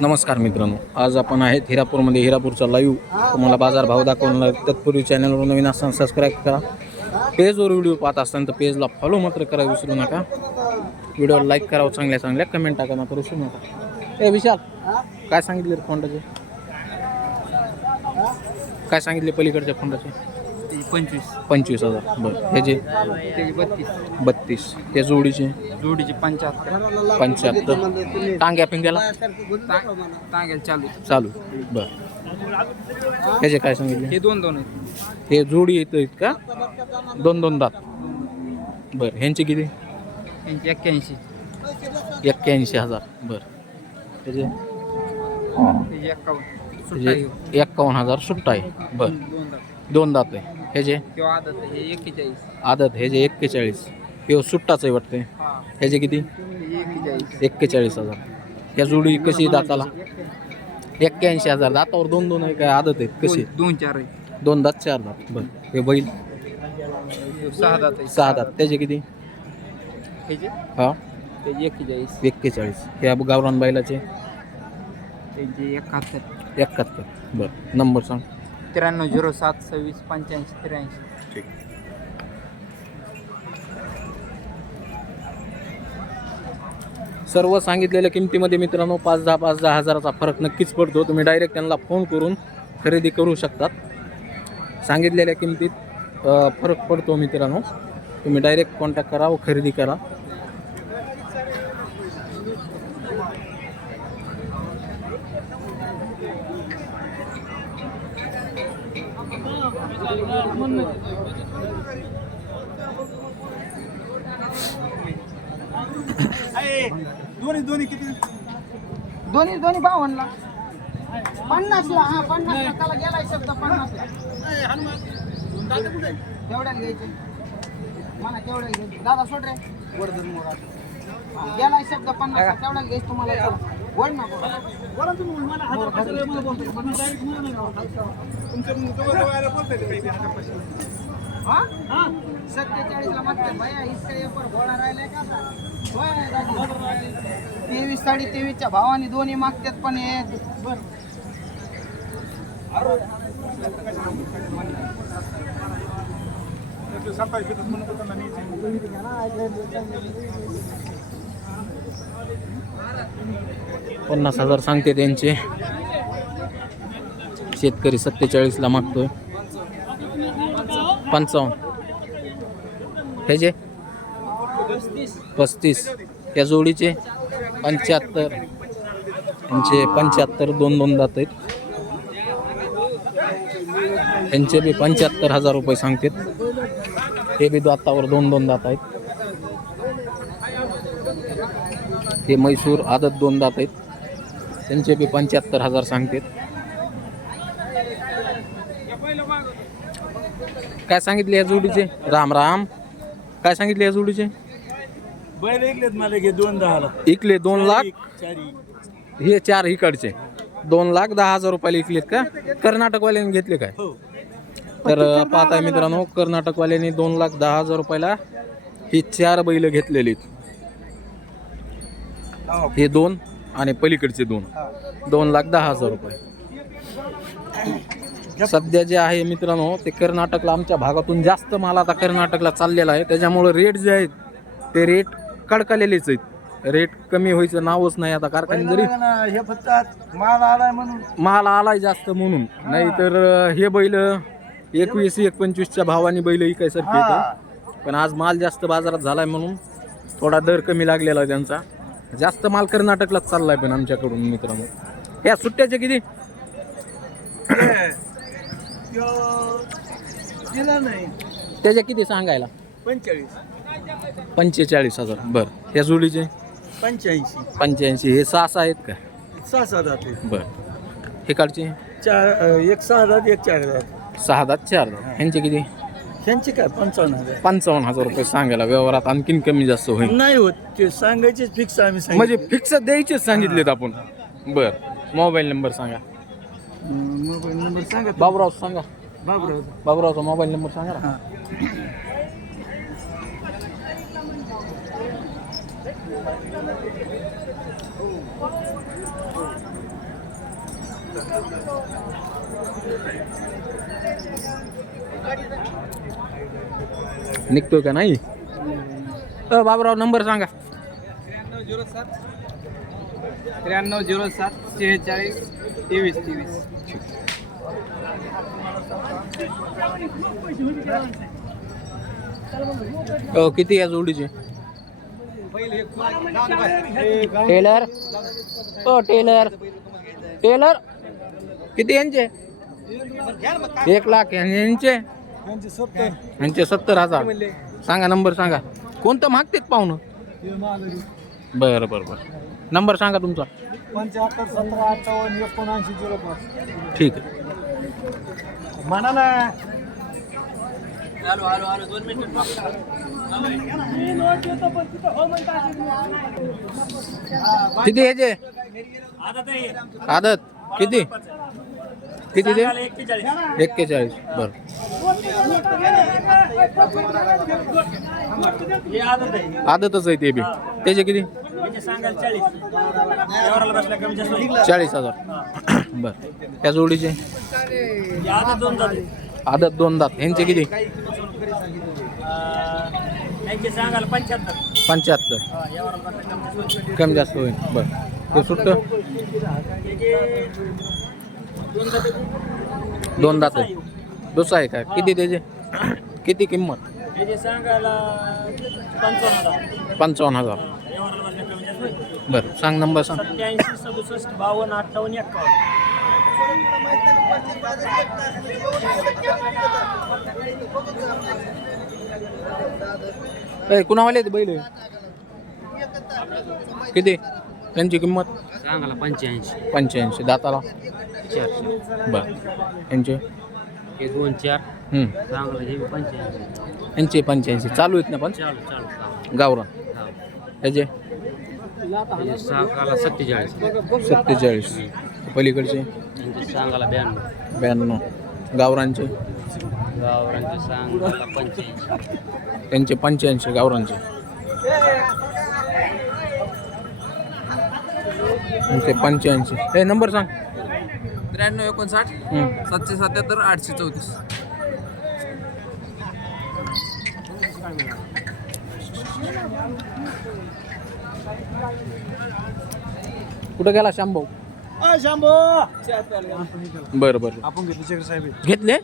नमस्कार मित्रांनो, आज आपण आहेत हिरापूरमध्ये. हिरापूरचा लाईव्ह तुम्हाला बाजारभाव दाखवणार. तत्पूर्वी चॅनलवर नवीन असताना सबस्क्राईब करा. पेजवर व्हिडिओ पाहत असताना तर पेजला फॉलो मात्र करा विसरू नका. व्हिडिओला लाईक करावं, चांगल्या चांगल्या कमेंट टाका मात्र विसरू नका. ए विशाल, काय सांगितले फोंडाचे? काय सांगितले पलीकडच्या फोंडाचे? 25,000. बरं, ह्याचे 32. त्या जोडीचे 75. टांग्या पिंग्याला चालू. बरं, ह्याचे काय सांगितले? हे दोन हे जोडी येत आहेत का? दोन दात. बरं, ह्यांचे किती? 81,000. बरं, ह्याचे 51,000 सुट्टा आहे. बरं, दोन दात आहे. ह्याचे आदत ह्याचे 41. हे सुट्टाच आहे वाटते. ह्याचे किती? 41,000. ह्या जोडी कशी दाताला? 81,000. दातावर दोन आहे काय? आदत आहेत कशी? 2-4 दोन दात 4 दात. बरं, हे बैल 6 दात. त्याचे किती? हा, 41. ह्या गावरान बैलाचे 71. बरं, नंबर सांग. 9307268583. ठीक. सर्व सांगितलेल्या किमतीमध्ये मित्रांनो 5-10 हजाराचा फरक नक्कीच पडतो. तुम्ही डायरेक्ट त्यांना फोन करून खरेदी करू शकतात. सांगितलेल्या किमतीत फरक पडतो मित्रांनो. तुम्ही डायरेक्ट कॉन्टॅक्ट करा व खरेदी करा. दोन्ही किती? दोन्ही 52ला, 50ला. हा, 50ला त्याला गेलाय शब्द. 50ला तेवढ्याला घ्यायचे मला. तेवढ्याला घ्यायचे दादा. सोड रे वर्धन मोरा. गेलाय शब्द 50ला. तेवढ्याला घ्यायचं तुम्हाला. वड ना बोला तुम्ही. मला हा 47ला मागते भैया. इतका एपर घोडा राहिलाय का आता? 23 23च्या भावाने दोन्ही मागतात. पण हे $50,000 सांगते त्यांचे. शेतकरी 47ला मागतोय. 55. ह्याचे 35. त्या जोडीचे 75. यांचे 75. दोन दात आहेत. यांचे बी 75,000 रुपये सांगतात. हे बी दातावर दोन दात आहेत. हे म्हैसूर आदत 2 दात आहेत. त्यांचे बी 75,000 सांगतात. काय सांगितले या जोडीचे? राम राम. काय सांगितले या जोडीचे? बैल ऐकलेत मला घे 2-10ला. इकले 2 लाख. हे 4 इकडचे 2,10,000 रुपयाला इकलेत का? कर्नाटकवाल्यांनी घेतले काय? तर पाहताय मित्रांनो, कर्नाटकवाल्यांनी 2,10,000 रुपयाला ही 4 बैल घेतलेली. हे 2 आणि पलीकडचे 2,10,000 रुपये. सध्या जे आहे मित्रांनो ते कर्नाटकला, आमच्या भागातून जास्त माल आता कर्नाटकला चाललेला आहे. त्याच्यामुळे रेट जे आहेत ते रेट कडकलेलेच आहेत. रेट कमी व्हायचं नावच नाही आता. कारखाने जरी हे फक्त माल आलाय म्हणून माल आलाय जास्त म्हणून, नाही तर हे बैल 21-25च्या भावाने बैल इकायसारखे येतं. पण आज माल जास्त बाजारात झालाय म्हणून थोडा दर कमी लागलेला आहे त्यांचा. जास्त माल कर्नाटकलाच चाललाय पण आमच्याकडून मित्रांनो. ह्या सुट्ट्याचे किती? नाही त्याच्या किती सांगायला? 45,000. बरं, ह्या जोडीचे 85. हे 6 आहेत का? 6 दात. बरं, हे काढचे 1 6 दात 1 4 दात. 6 दात 4 दात. ह्यांचे किती? ह्यांचे काय 55,000. 55,000 रुपये सांगायला. व्यवहारात आणखीन कमी जास्त होईल. नाही होत ते सांगायचेच फिक्स. आम्ही म्हणजे फिक्स द्यायचेच सांगितलेत आपण. बरं, मोबाईल नंबर सांगा. मोबाईल नंबर सांगा. बाबूराव सांगा. बाबूराव बाबूरावचा मोबाईल नंबर सांगा ना. निघतोय का नाही? बाबराव नंबर सांगा. 9307 46 23 23. किती या जोडीचे? टेलर टेलर टेलर किती यांचे? 1 लाख यांचे. यांचे 70,000. सांगा नंबर सांगा. कोणतं मागते पाहुणं? बरं बरं बरं. नंबर सांगा तुमचा. 75 17 58 79 05. ठीक आहे. म्हणा ना. किती ह्याचे? आदत किती किती ते? 41. बरं. आदतच आहे ते बी. त्याचे किती? 40,000. बरं. त्या जोडीचे? आदत 2 दात. ह्यांचे किती? 75. कमी जास्त होईल. बरं. ते सुट्ट 2 दात आहे. दुसरा आहे का? किती त्याचे? किती किंमत? 55,000. बरं. सांग नंबर सांग. 87 67 52 58 51. कुणावाले आहेत बैल? किती त्यांची किंमत? सांगायला 85 85. दाताला? 400. बरं. यांचे? हे 2 4 सांगायला हे 85. यांचे 85 चालू आहेत ना पण? चालू गावरान. त्याचे? सांगायला 47. 47. पलीकडचे? यांचे सांगायला 92. 92. गावरांचे? गावरांचे सांगायला 85. त्यांचे 85 गावरांचे. त्यांचे 85. हे नंबर सांग. 93 59 777 834. कुठं गेला श्यामभाऊ? बरं बरं. आपण घेतली शेखर साहेब. घेतले?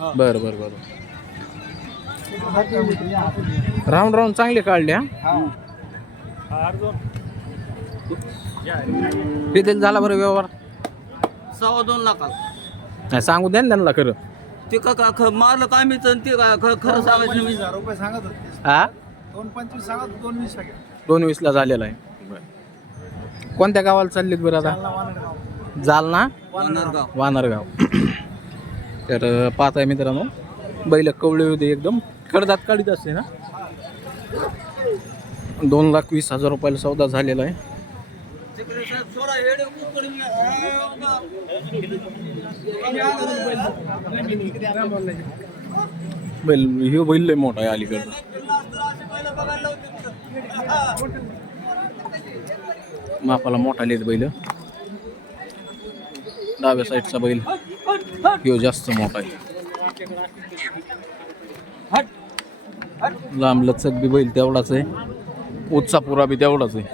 बरं बरं बरं. राऊंड राऊंड चांगले काढले. किती झाला बरं व्यवहार? 2.25 लाख. नाही सांगू द्या ना त्यांना खरं. ते का मारलं का आम्ही ते खरं सांगायचं मी. रुपये सांगत होते. हा 2.25 सांगत 2.20 सांगत. 2.20 झालेला आहे. कोणत्या गावाला चाललीत बरं आता? जालना वानरगाव. तर पाहत आहे मित्रांनो, बैल कवळे होते एकदम कडदात काढीत असते ना. 2,20,000 रुपयाला सौदा झालेला आहे. बैल हे बैल लय मोठा आहे अलीकडं. मापाला मोठा लेत बैल. डाव्या साईडचा बैल ह्यो जास्त मोठा आहे. लांब लचक बी बैल तेवढाच आहे. उच्चा पुरा बी तेवढाच आहे.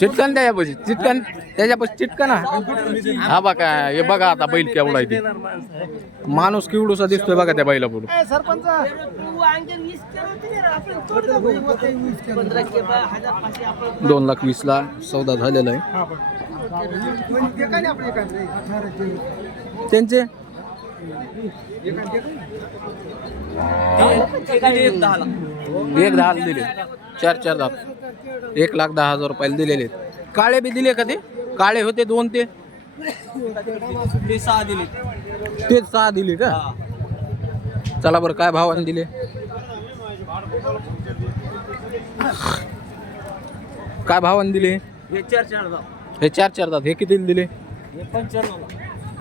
चिटकन त्याच्यापाशी चिटकन त्याच्यापाशी चिटकन हा बघा. हे बघा आता बैल केवढा आहे ते. माणूस केवढूसा दिसतोय बघा त्या बैला पुढे. 2,20,000 सौदा झालेला आहे. त्यांचे 1,10,000 दिले. 4 दात. 1,10,000 रुपयाला दिलेले. काळे बी दिले का? ते काळे होते 2 ते 6 दिले. ते 6 दिले का? चला बरं काय भावाने दिले? काय भावाने दिले? हे 4 दात. हे 4 दात. हे किती दिले?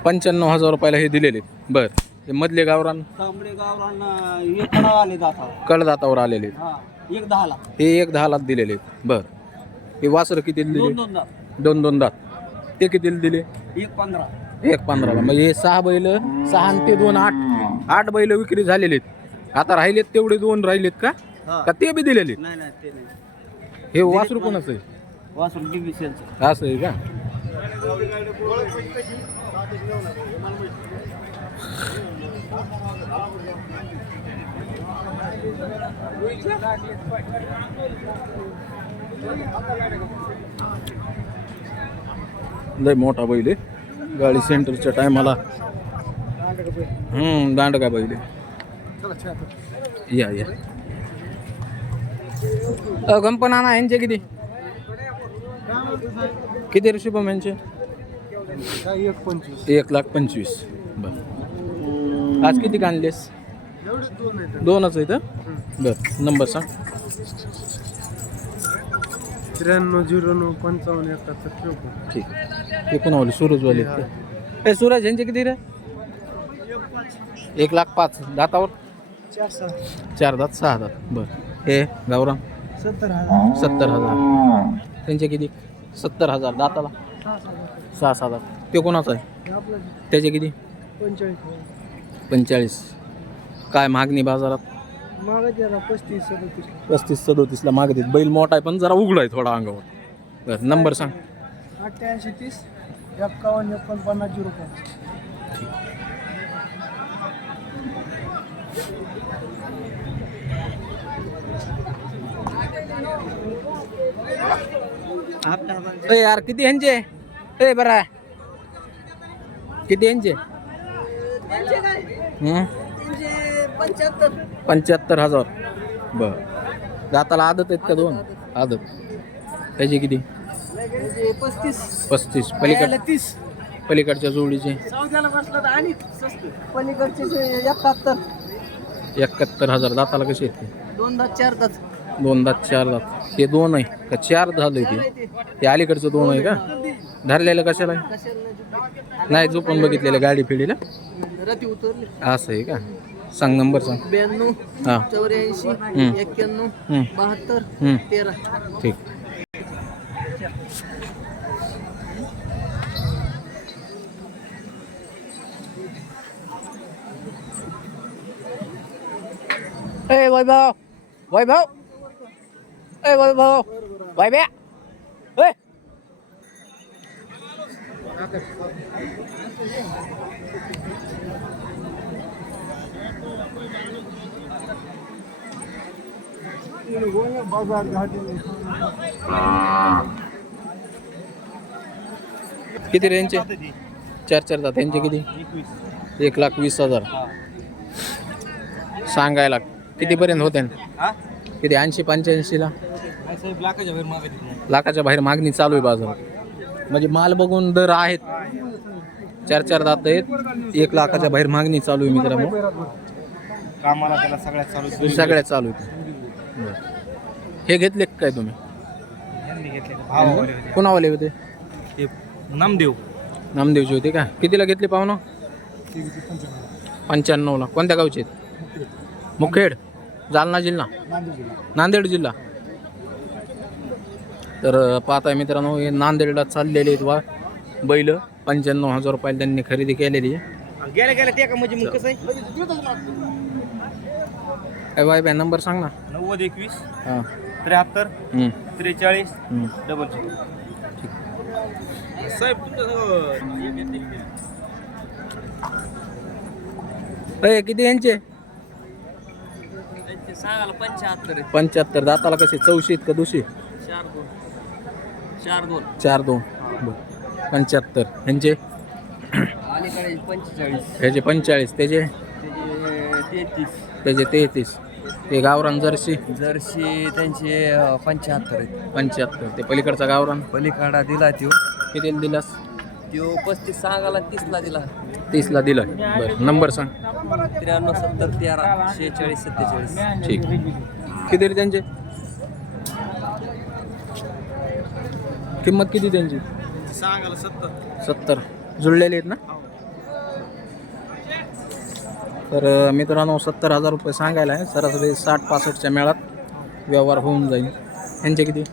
95,000 रुपयाला हे दिलेले. बर. हे मधले गावरान तांबडे गावरान हे कडा आले दाता. कडदातावर आलेले. हा 1.10 हे 1,10,000 दिलेले. बर. हे वासर किती दिले? 2 दात. 2 दात. ते किती दिले? 1.15. 1.15ला. म्हणजे हे 6 बैल, 6 आणि ते 2 8 बैल विक्री झालेले आहेत. आता राहिलेत तेवढे 2 राहिलेत का का ते बी दिलेले? नाही नाही ते नाही. हे वासरू कोणाचं आहे? वासरू डिव्हिजनचं. असं आहे का? लय मोठा बैल आहे. गाडी सेंटरच्या टायमाला दांडगा बैल आहे. या या गंपना ना यांचे किती किती रे शुभम यांचे? 1,25,000. बर आज किती आणलेस? 2च आहेत. बर नंबर सांग. 93095571. ठीक. हे कोणावाले? सूरजवाले. ए सूरज यांचे किती रे? 1,05,000. दातावर 4 दात 6 दात. बर हे गावरान 70,000. त्यांचे किती? 70,000. दाताला 6 दात. ते कोणाचं आहे? त्याचे किती? 45. काय मागणी बाजारात? 35-37 ला मागतात. बैल मोठा आहे पण जरा उघडा आहे थोडा अंगावर. बरं नंबर सांग. 8830 51 49 05. ए यार किती यांचे? ए बरं आहे. किती यांचे? 75,000. बर दाताला आदत आहेत का? 2 आदत. त्याचे किती? 35. पलीकडच्या जोडीचे पलीकडचे 71. 71,000. दाताला कसे आहेत ते? 2 दात 4 दात. 2 दात 4 दात. हे 2 आहे का 4 झाले ते अलीकडचं 2 आहे का? धरलेलं कशाला नाही झोपून बघितलेलं गाडी फिडीला रात्री उतरली. असं आहे का? सांग नंबर सांग. 92 हां 84 91 72 13. ठीक. ए वैभव वैभव ए वैभव वैभ्या ए बाजार घाटी. किती रेंजचे? 4 दात. त्यांचे किती? 1,20,000. सांगायला कितीपर्यंत होते? किती? 80-85ला. लाखाच्या बाहेर मागणी चालू आहे बाजारात. म्हणजे माल बघून दर आहेत. 4 दात आहेत. 1 लाखाच्या बाहेर मागणी चालू आहे मित्रांनो. कामाला त्याला सगळ्यात चालू आहे. हे घेतले काय तुम्ही? कोणावाले होते? नामदेवचे होते का? कितीला घेतले पाहुणं? 95ला. कोणत्या गावचे आहेत? मुखेड. जालना जिल्हा? नांदेड जिल्हा. तर पाहताय मित्रांनो हे नांदेडला चाललेले आहेत वा बैल. 95,000 रुपयाला त्यांनी खरेदी केलेली आहे. काय बाय बाय नंबर सांग ना. 9021 हां 73 43 00. साहेब किती यांचे? 75. दाताला कसे? 84 का दुसरी? 4-2. 75. ह्यांचे? ह्याचे 45. त्याचे 33. ते गावरान जर्सी त्यांचे 75 आहेत. 75. ते पलीकडचा गावरान पलीकडा दिला तो. कितीला दिलास? तो 35 सांगायला 30ला दिला. 30ला दिलं. बरं नंबर सांग. 93 70 13 46 47. ठीक. किती रे त्यांचे? किंमत किती त्यांची? सांगायला 70. जुळलेले आहेत ना? तर मित्रांनो 70,000 रुपये सांगायला आहे. सरासरी 60-65च्या मेळात व्यवहार होऊन जाईल. यांचे किती?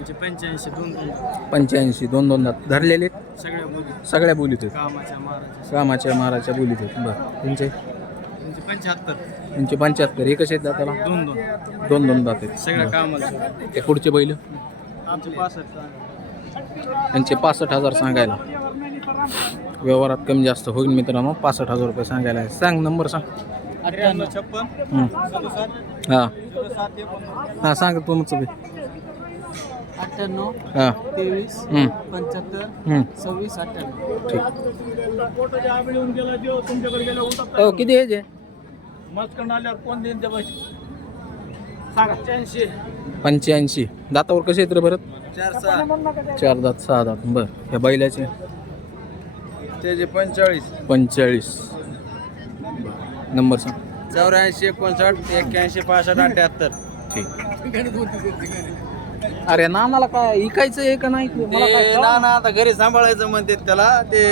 म्हणजे 85 दोन 85 दोन दोन दात धरलेले सगळ्या बोली सगळ्या बोलीत आहेत. कामाच्या महाराजाच्या कामाच्या माराच्या बोलीत आहेत. बरं त्यांचे त्यांचे 75 त्यांचे 75 हे कसे आहेत दाताला दोन दोन दोन दोन दात आहेत. सगळ्या कामाला ते पुढचे बैल आमचे 65 त्यांचे 65,000 सांगायला व्यवहारात कमी जास्त होईल मित्रांनो. 65,000 रुपये सांगायला आहे. सांग नंबर सांग. 98 56 हं. 67 हां 07 हां सांग तुमचं बी 98 हां 23 हं. 75 हं. 26 98. ठीक. हो किती आहे जे मस्कन आल्यावर कोण देईन त्या पैसे सांगा 85 85 दातावर कसे आहेत रे भरत 4 4 दात 6 दात बरं ह्या बैलाचे त्याचे 45 45 नंबर सांग. 84 59 81 65 78 ठीक. अरे ना मला काय इकायचं आहे का नाही मला काय ते कळलं. ना आता घरी सांभाळायचं म्हणते त्याला ते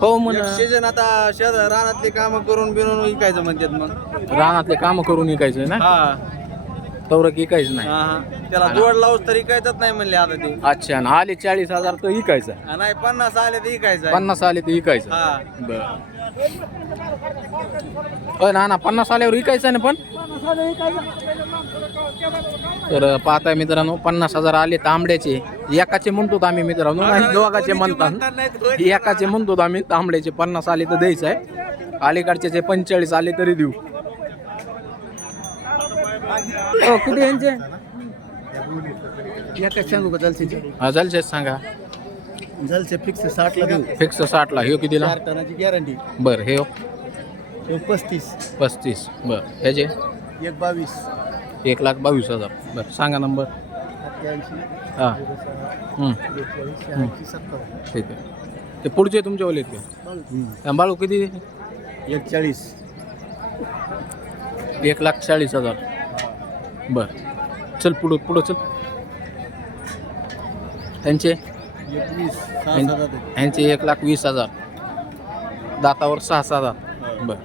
हो म्हण सीजन आता रानातली कामं करून बिरून विकायचं म्हणतात मग रानातले काम करून इकायचं आहे ना हा तवरक इकायचं नाही. हा. त्याला जोड लावूस तर इकायचंच नाही म्हणले आता ते अच्छा ना आले 40,000 तर इकायचं नाही 50 आले तर इकायचं 50 आले तर इकायचं हा बरं ना 50 आल्यावर इकायचं ना पण तर पाहताय मित्रांनो 50,000 आले तांबड्याचे एकाचे म्हणतो आम्ही मित्रांनो नाही दोघाचे म्हणतात एकाचे म्हणतो आम्ही तांबड्याचे 50 आले तर द्यायचं आहे. अलीकडचे जे 45 आले तरी देऊ. हो किती यांचे एकाच सांगू का जलसीचे हा जलसे सांगा. जलसे फिक्स 60 ला देऊ फिक्स 60ला हे कितीला 4 टनाची गॅरंटी बरं हे 35 35 बरं ह्याचे 122 1,22,000 बरं सांगा नंबर. 88 हां 42 ठीक आहे. ते पुढचे तुमच्या ओले आहेत का बाळू किती 41 1,40,000 बरं चल पुढं पुढं चल. त्यांचे 21 ह्यांचे 1,20,000 दातावर 6 दात बरं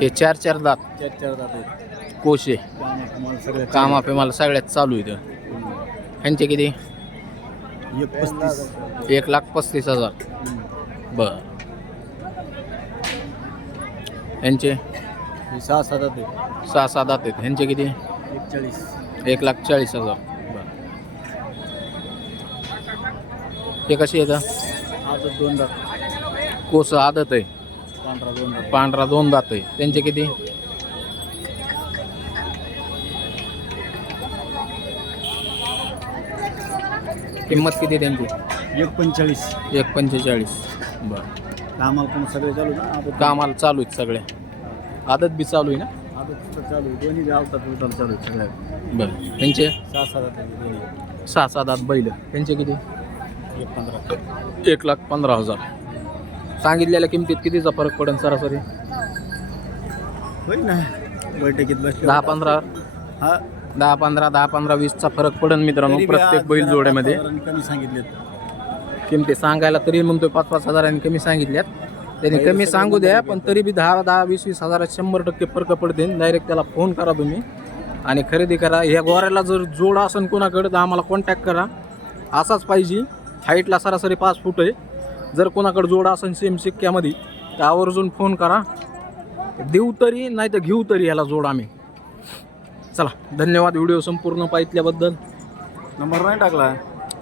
हे 4 दात 4 दात कोशे सगळ्या कामा मला सगळ्यात चालू आहे. ह्यांचे किती 35 1,35,000 बरं ह्यांचे 6 दात 6 दात आहेत. ह्यांचे किती 41 1,40,000 बरं हे कशी येतं आदत 2 दात कोस आदत आहे पांढरा 2 दात पांढरा 2 दात आहे. त्यांचे किती किंमत किती आहे त्यांची 145 1,45 बरं कामाला पण सगळे चालू ना आदत कामाला चालू आहेत सगळे आदत बी चालू आहे ना आदत चालू दोन्ही गावतात टोटल चालू सगळ्या बरं त्यांचे 6 दात दोन्ही 6 दात बैल त्यांचे किती 115 1,15,000 सांगितलेल्या किमतीत कितीचा फरक पडेल सरासरी होईल ना बैठकीत बसले 10-15 हा 10-15 20चा फरक पडेल मित्रांनो प्रत्येक बैल जोड्यामध्ये. कमी सांगितले किमती सांगायला तरी म्हणतोय 5-5 हजारांनी कमी सांगितल्यात. त्यांनी कमी सांगू द्या पण तरी बी 10-20 हजारात 100% फरक पडते. डायरेक्ट त्याला फोन करा तुम्ही आणि खरेदी करा. ह्या गोऱ्याला जर जोड असेल कोणाकडे तर आम्हाला कॉन्टॅक्ट करा. असाच पाहिजे. हाईटला सरासरी 5 फूट आहे. जर कोणाकडे जोड असेल सेम शिक्क्यामध्ये तर आवर्जून फोन करा. देऊ तरी नाही तर घेऊ तरी ह्याला जोड आम्ही. चला धन्यवाद व्हिडिओ संपूर्ण पाहिल्याबद्दल. नंबर नाही टाकला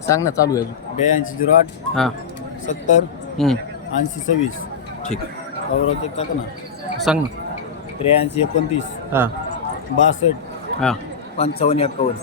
सांग ना चालू आहे 8208 हां 70 80 26 ठीक गौरव टाका ना सांग ना 83 29 हां 62 हां 55 51